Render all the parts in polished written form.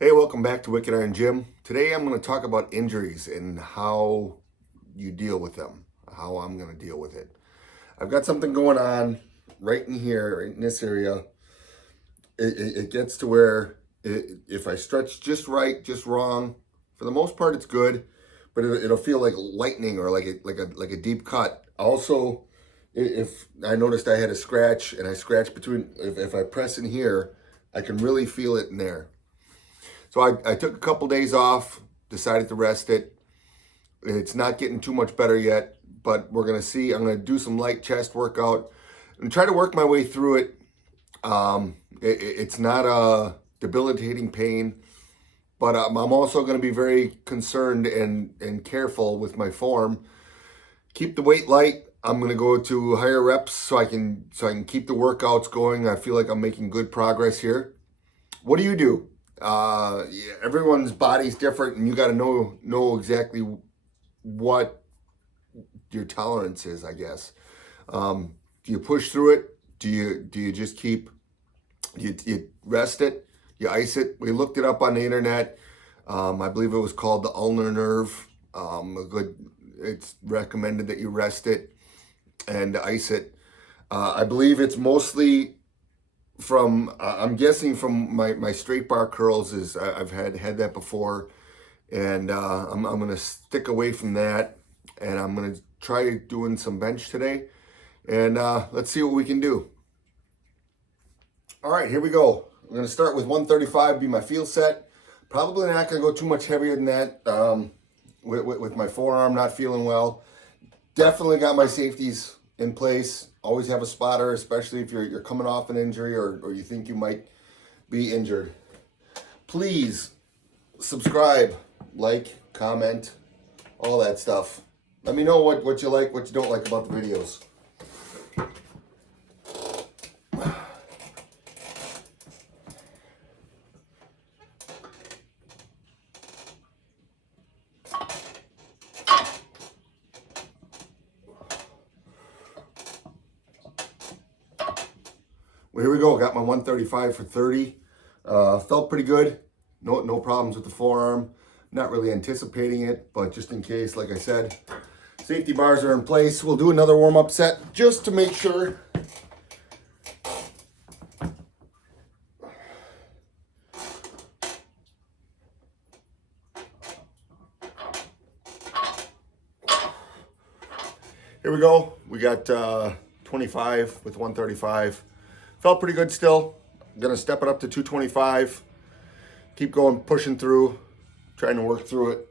Hey, welcome back to Wicked Iron Gym. Today I'm going to talk about injuries and how you deal with them, how I'm going to deal with it. I've got something going on right in here, right in this area. It gets to where if I stretch just right, just wrong, for the most part it's good, but it'll feel like lightning or like a deep cut. Also, if I noticed I had a scratch and I scratch between, if I press in here, I can really feel it in there. So I took a couple days off, decided to rest it. It's not getting too much better yet, but we're going to see. I'm going to do some light chest workout and try to work my way through it. It's not a debilitating pain, but I'm also going to be very concerned and careful with my form. Keep the weight light. I'm going to go to higher reps so I can keep the workouts going. I feel like I'm making good progress here. What do you do? Yeah, everyone's body's different, and you got to know exactly what your tolerance is, I guess. Do you push through it? Do you just keep you rest it? You ice it? We looked it up on the internet. I believe it was called the ulnar nerve. It's recommended that you rest it and ice it. I believe it's mostly from I'm guessing from my straight bar curls. Is I've had that before, and I'm gonna stick away from that, and I'm gonna try doing some bench today, and let's see what we can do. All right, here we go. I'm gonna start with 135, be my field set. Probably not gonna go too much heavier than that. With my forearm not feeling well, definitely got my safeties in place. Always have a spotter, especially if you're coming off an injury or you think you might be injured. Please subscribe, like, comment, all that stuff. Let me know what you like, what you don't like about the videos. Well, here we go. Got my 135 for 30. Felt pretty good. No problems with the forearm. Not really anticipating it, but just in case, like I said, safety bars are in place. We'll do another warm-up set just to make sure. Here we go. We got 25 with 135. Felt pretty good still. I'm gonna step it up to 225. Keep going, pushing through, trying to work through it.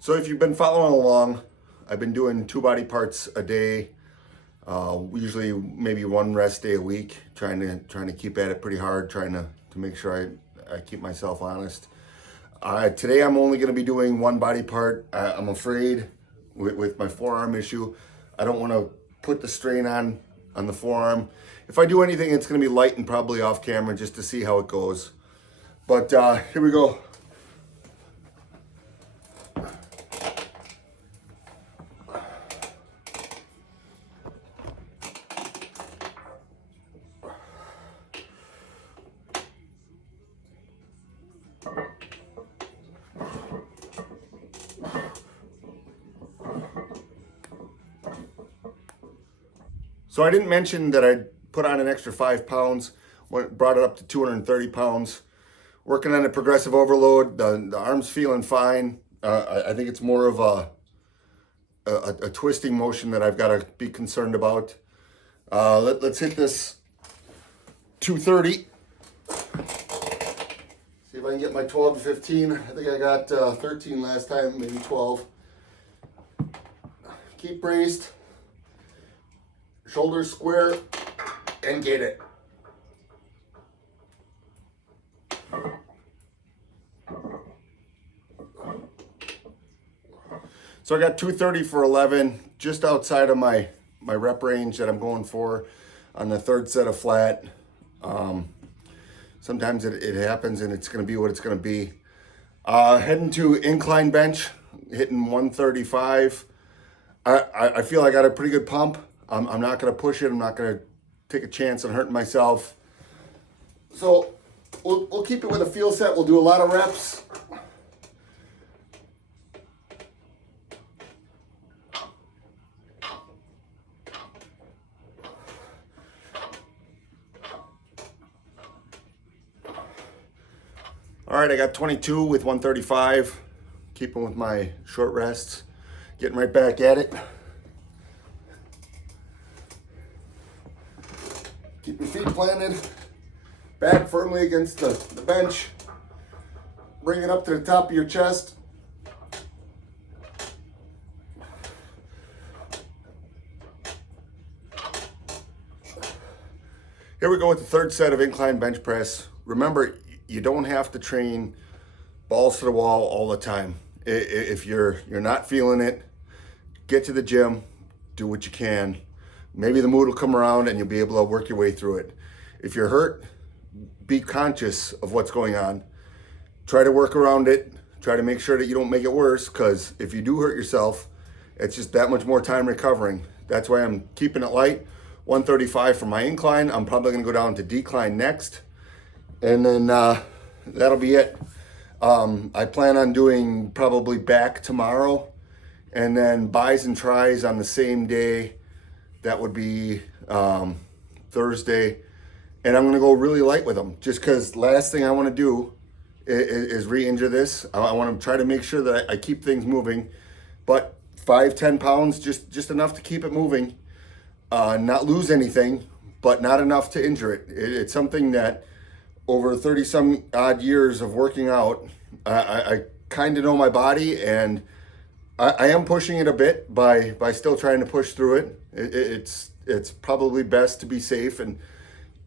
So if you've been following along, I've been doing 2 body parts a day. Usually maybe 1 rest day a week. Trying to keep at it pretty hard. Trying to make sure I keep myself honest. Today I'm only going to be doing 1 body part. I'm afraid with my forearm issue, I don't want to put the strain on the forearm. If I do anything, it's going to be light and probably off camera just to see how it goes. But here we go. So I didn't mention that I put on an extra 5 pounds, brought it up to 230 pounds. Working on a progressive overload. The arm's feeling fine. I think it's more of a twisting motion that I've got to be concerned about. Let's hit this 230. See if I can get my 12 to 15. I think I got 13 last time, maybe 12. Keep braced. shoulders square, and get it. So I got 230 for 11, just outside of my rep range that I'm going for on the third set of flat. Sometimes it happens and it's going to be what it's going to be. Heading to incline bench, hitting 135. I feel I got a pretty good pump. I'm not going to push it. I'm not going to take a chance on hurting myself. So we'll keep it with a feel set. We'll do a lot of reps. All right, I got 22 with 135. Keeping with my short rests. Getting right back at it. Keep your feet planted. Back firmly against the bench. Bring it up to the top of your chest. Here we go with the third set of incline bench press. Remember, you don't have to train balls to the wall all the time. If you're not feeling it, get to the gym, do what you can. Maybe the mood will come around and you'll be able to work your way through it. If you're hurt, be conscious of what's going on. Try to work around it. Try to make sure that you don't make it worse, because if you do hurt yourself, it's just that much more time recovering. That's why I'm keeping it light. 135 for my incline. I'm probably going to go down to decline next. And then that'll be it. I plan on doing probably back tomorrow, and then buys and tries on the same day. That would be Thursday. And I'm going to go really light with them, just because last thing I want to do is re-injure this. I want to try to make sure that I keep things moving. But 5-10 pounds, just enough to keep it moving. Not lose anything, but not enough to injure it. It's something that over 30 some odd years of working out, I kind of know my body, and I am pushing it a bit by still trying to push through it. It's probably best to be safe and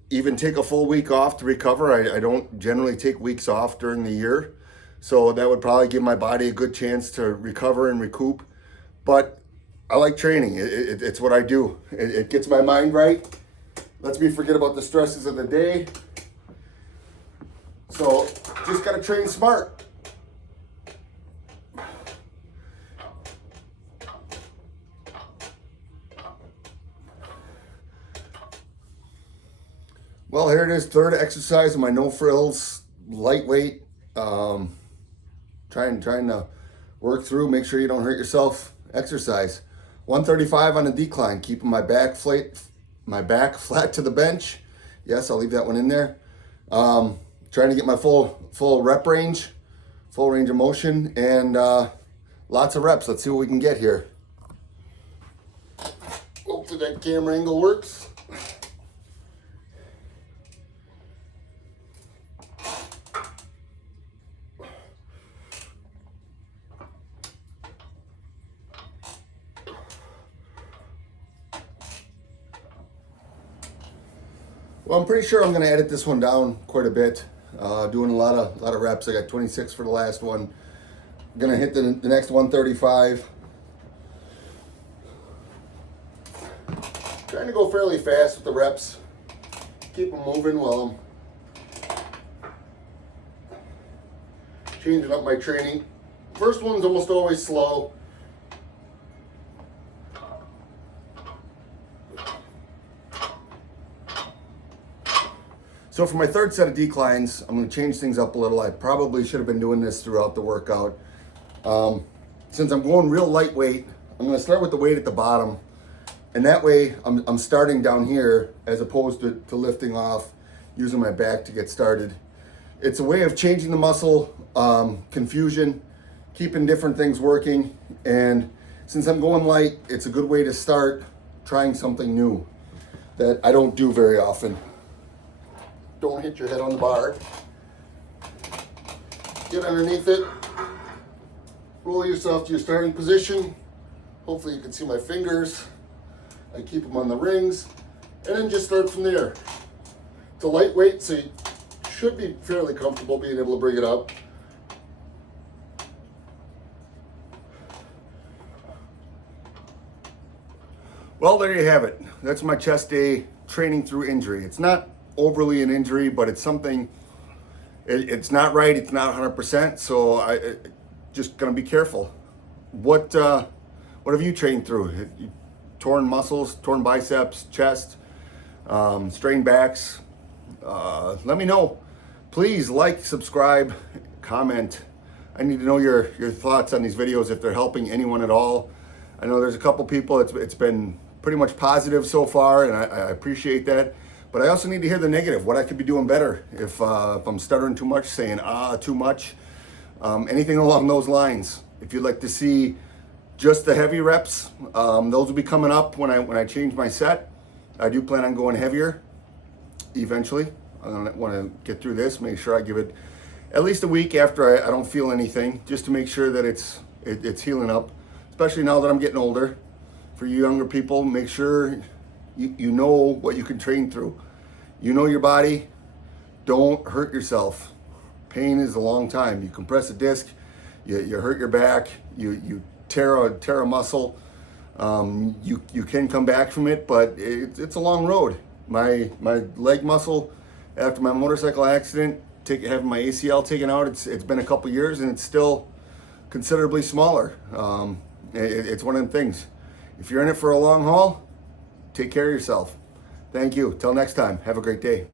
even take a full week off to recover. I don't generally take weeks off during the year, so that would probably give my body a good chance to recover and recoup. But I like training. It's what I do. It gets my mind right, lets me forget about the stresses of the day. So just gotta train smart. Well, here it is, third exercise of my no frills, lightweight. Trying to work through, make sure you don't hurt yourself. Exercise. 135 on a decline, keeping my back flat to the bench. Yes, I'll leave that one in there. Trying to get my full rep range, full range of motion, and lots of reps. Let's see what we can get here. Hopefully that camera angle works. Well, I'm pretty sure I'm going to edit this one down quite a bit. Doing a lot of reps. I got 26 for the last one. I'm going to hit the next 135. Trying to go fairly fast with the reps. Keep them moving while I'm changing up my training. First one's almost always slow. So for my third set of declines, I'm going to change things up a little. I probably should have been doing this throughout the workout. Since I'm going real lightweight, I'm going to start with the weight at the bottom. And that way I'm starting down here as opposed to lifting off, using my back to get started. It's a way of changing the muscle, confusion, keeping different things working. And since I'm going light, it's a good way to start trying something new that I don't do very often. Don't hit your head on the bar. Get underneath it. Roll yourself to your starting position. Hopefully you can see my fingers. I keep them on the rings, and then just start from there. It's a lightweight, so you should be fairly comfortable being able to bring it up. Well, there you have it. That's my chest day training through injury. It's not overly an injury, but it's something, it's not right. It's not 100%. So I just gonna be careful. What have you trained through? Torn muscles, torn biceps, chest, strained backs. Let me know. Please like, subscribe, comment. I need to know your thoughts on these videos, if they're helping anyone at all. I know there's a couple people, it's been pretty much positive so far, and I appreciate that. But I also need to hear the negative, what I could be doing better if I'm stuttering too much, saying too much, anything along those lines. If you'd like to see just the heavy reps, those will be coming up when I change my set. I do plan on going heavier eventually. I want to get through this, make sure I give it at least a week after I don't feel anything, just to make sure that it's healing up, especially now that I'm getting older. For you younger people, make sure you know what you can train through. You know your body. Don't hurt yourself. Pain is a long time. You compress a disc, you hurt your back, you tear a muscle. You can come back from it, but it's a long road. My leg muscle after my motorcycle accident, having my ACL taken out, it's been a couple years and it's still considerably smaller. It's one of them things. If you're in it for a long haul, take care of yourself. Thank you. Till next time, have a great day.